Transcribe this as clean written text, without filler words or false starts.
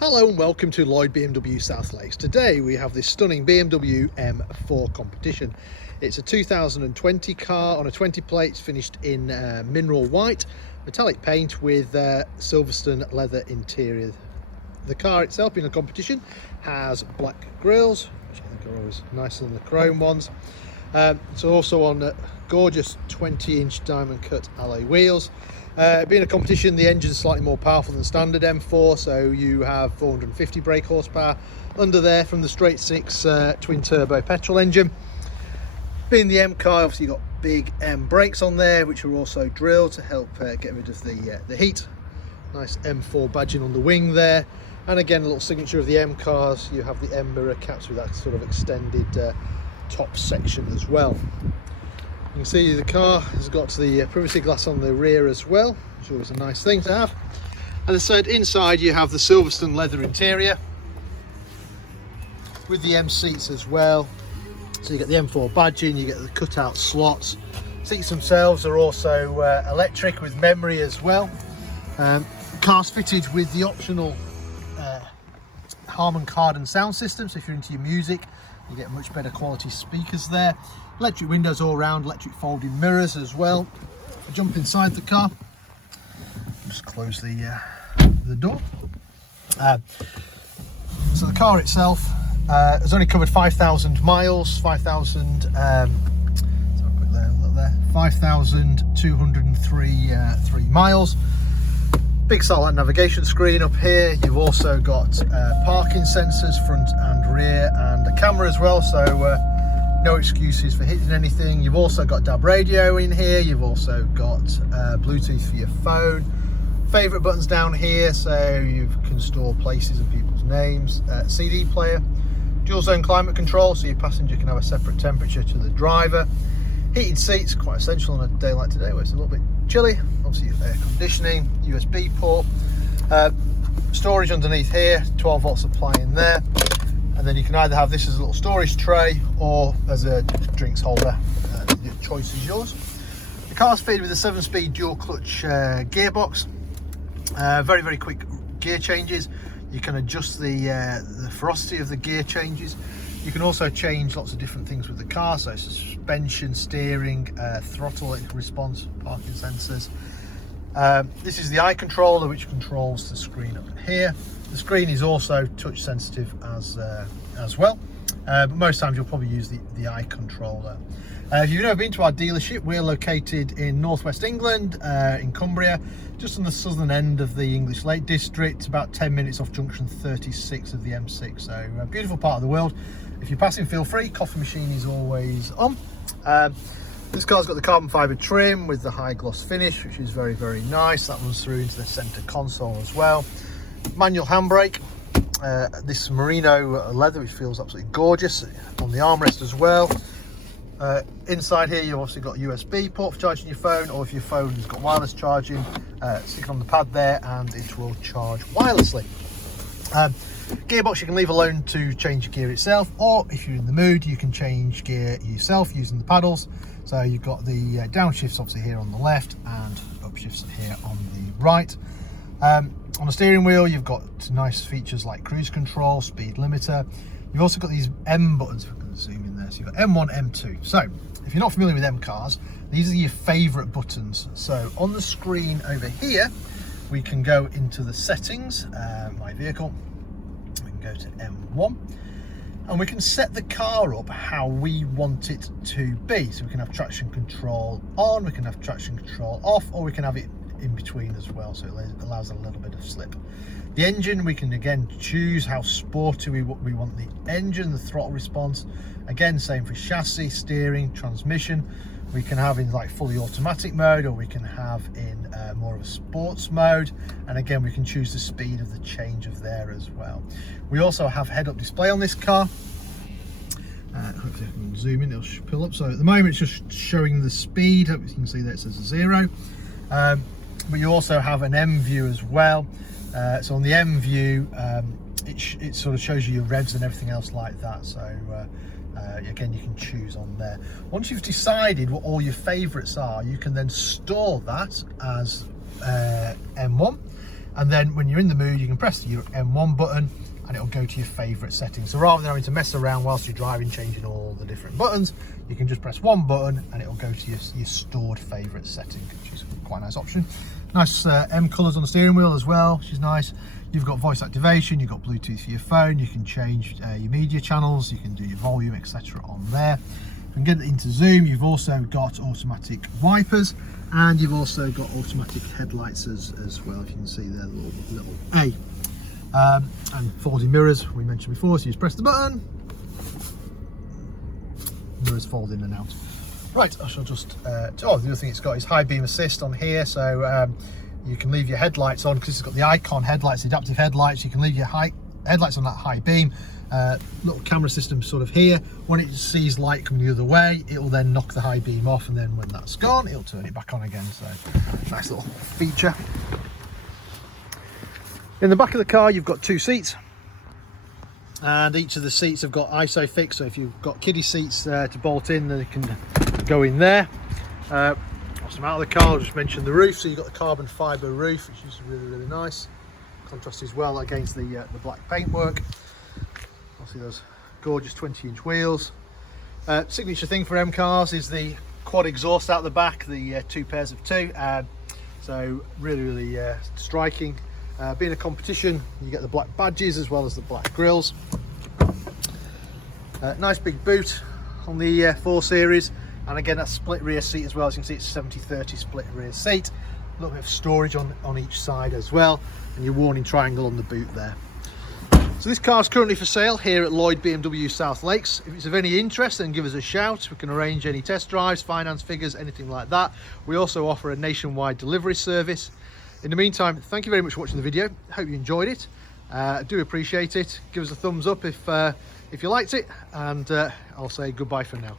Hello and welcome to Lloyd BMW South Lakes. Today we have this stunning BMW M4 competition. It's a 2020 car on a 20 plates, finished in mineral white metallic paint with Silverstone leather interior. The car itself, in a competition, has black grills, which I think are always nicer than the chrome ones. It's also on gorgeous 20-inch diamond cut alloy wheels. Being a competition, the engine's slightly more powerful than standard M4, so you have 450 brake horsepower under there from the straight six twin turbo petrol engine. Being the M car, obviously you've got big M brakes on there, which are also drilled to help get rid of the heat. Nice M4 badging on the wing there, and again a little signature of the M cars, you have the M mirror caps with that sort of extended top section as well. You can see the car has got the privacy glass on the rear as well, which is always a nice thing to have. And as I said, inside you have the Silverstone leather interior with the M seats as well. So you get the M4 badging, you get the cutout slots. Seats themselves are also electric with memory as well. The car's fitted with the optional Harman Kardon sound system, so if you're into your music, you get much better quality speakers there. Electric windows all round, electric folding mirrors as well. I jump inside the car, just close the door. So the car itself has only covered 5,000 miles, 5,203 miles. Big satellite navigation screen up here. You've also got parking sensors front and rear, and a camera as well, so no excuses for hitting anything. You've also got DAB radio in here. You've also got Bluetooth for your phone. Favourite buttons down here, so you can store places and people's names. CD player, dual zone climate control, so your passenger can have a separate temperature to the driver. Heated seats, quite essential on a day like today where it's a little bit chilly. Obviously air conditioning, USB port, storage underneath here, 12 volt supply in there, and then you can either have this as a little storage tray or as a drinks holder. Your choice is yours. The car's fitted with a 7-speed dual clutch gearbox. Very quick gear changes. You can adjust the ferocity of the gear changes. You can also change lots of different things with the car, so suspension, steering, throttle response, parking sensors. This is the eye controller, which controls the screen up here. The screen is also touch sensitive as well, but most times you'll probably use the eye controller. If you've never been to our dealership, we're located in northwest England, in Cumbria, just on the southern end of the English Lake District, about 10 minutes off junction 36 of the M6. So a beautiful part of the world. If you're passing, feel free. Coffee machine is always on. This car's got the carbon fibre trim with the high gloss finish, which is very nice. That runs through into the centre console as well. Manual handbrake. This merino leather, which feels absolutely gorgeous, on the armrest as well. Inside here you've obviously got a USB port for charging your phone, or if your phone has got wireless charging, stick it on the pad there and it will charge wirelessly. Gearbox you can leave alone to change your gear itself, or if you're in the mood you can change gear yourself using the paddles. So you've got the downshifts obviously here on the left and upshifts here on the right. On the steering wheel you've got nice features like cruise control, speed limiter. You've also got these M buttons, if I can zoom in there. So you've got M1, M2. So if you're not familiar with M cars, these are your favourite buttons. So on the screen over here we can go into the settings, my vehicle. We can go to M1 and we can set the car up how we want it to be. So we can have traction control on, we can have traction control off, or we can have it in between as well, so it allows a little bit of slip. The engine, we can again choose how sporty we want the engine, the throttle response. Again, same for chassis, steering, transmission. We can have in like fully automatic mode, or we can have in more of a sports mode, and again we can choose the speed of the change of there as well. We also have head-up display on this car. Hopefully I can zoom in, it'll pull up. So at the moment it's just showing the speed. Hope you can see that it says 0. But you also have an M view as well. So on the M view, it sort of shows you your revs and everything else like that. So again, you can choose on there. Once you've decided what all your favorites are, you can then store that as M1, And then when you're in the mood, you can press your M1 button and it'll go to your favorite settings. So rather than having to mess around whilst you're driving, changing all the different buttons, you can just press one button and it'll go to your stored favorite setting, which is quite a nice option. Nice M colours on the steering wheel as well, which is nice. You've got voice activation, you've got Bluetooth for your phone, you can change your media channels, you can do your volume, etc. on there. And get it into zoom, you've also got automatic wipers, and you've also got automatic headlights as well, if you can see there, little A. And folding mirrors, we mentioned before, so you just press the button, mirrors fold in and out. Right, I shall just, the other thing it's got is high beam assist on here, so you can leave your headlights on, because it's got the icon headlights, adaptive headlights, you can leave your headlights on that high beam. Little camera system sort of here. When it sees light coming the other way, it will then knock the high beam off, and then when that's gone, it'll turn it back on again. So nice little feature. In the back of the car, you've got two seats, and each of the seats have got ISOFIX. So if you've got kiddie seats to bolt in, then it can go in there. Whilst I'm out of the car, I'll just mention the roof. So you've got the carbon fibre roof, which is really nice. Contrast as well against the black paintwork. See those gorgeous 20-inch wheels. Signature thing for M cars is the quad exhaust out the back, the two pairs of two. So really striking. Being a competition, you get the black badges as well as the black grills. Nice big boot on the 4 Series, and again that split rear seat as well. As you can see, it's 70/30 split rear seat. A little bit of storage on each side as well, and your warning triangle on the boot there. So this car is currently for sale here at Lloyd BMW South Lakes. If it's of any interest, then give us a shout. We can arrange any test drives, finance figures, anything like that. We also offer a nationwide delivery service. In the meantime, thank you very much for watching the video. Hope you enjoyed it. I do appreciate it. Give us a thumbs up if you liked it, and I'll say goodbye for now.